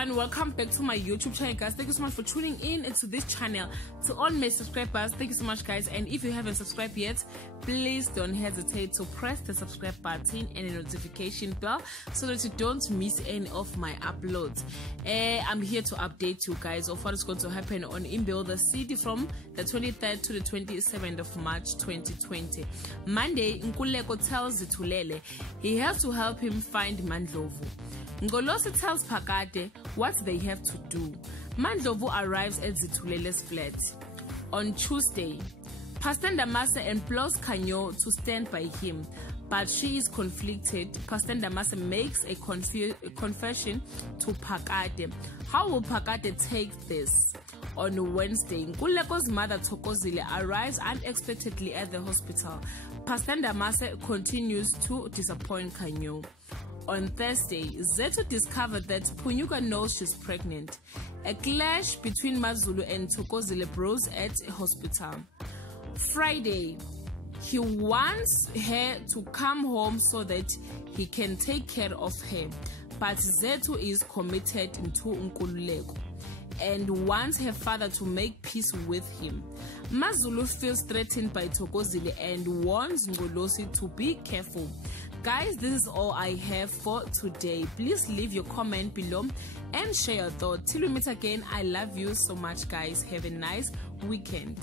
everyone, welcome back to my YouTube channel, guys. Thank you so much for tuning in into this channel. To all my subscribers, thank you so much, guys. And if you haven't subscribed yet, please don't hesitate to press the subscribe button and the notification bell so that you don't miss any of my uploads. I'm here to update you guys of what is going to happen on Imbewu City from the 23rd to the 27th of March 2020. Monday, Nkululeko tells Zithulele he has to help him find Mandlovu. Ngolosi tells Phakade what they have to do. Mandlovu arrives at Zithulele's flat. On Tuesday, Pastor Ndamase implores Khanyo to stand by him, but she is conflicted. Pastor Ndamase makes a confession to Phakade. How will Phakade take this? On Wednesday, Nkuleko's mother Thokozile arrives unexpectedly at the hospital. Pastor Ndamase continues to disappoint Khanyo. On Thursday, Zetu discovered that Phunyuka knows she's pregnant. A clash between Mazulu and Thokozile brews at a hospital. Friday, he wants her to come home so that he can take care of her, but Zetu is committed to Nkululeko and wants her father to make peace with him. Mazulu feels threatened by Thokozile and warns Ngolosi to be careful. Guys, this is all I have for today. Please leave your comment below and share your thoughts. Till we meet again, I love you so much, guys. Have a nice weekend.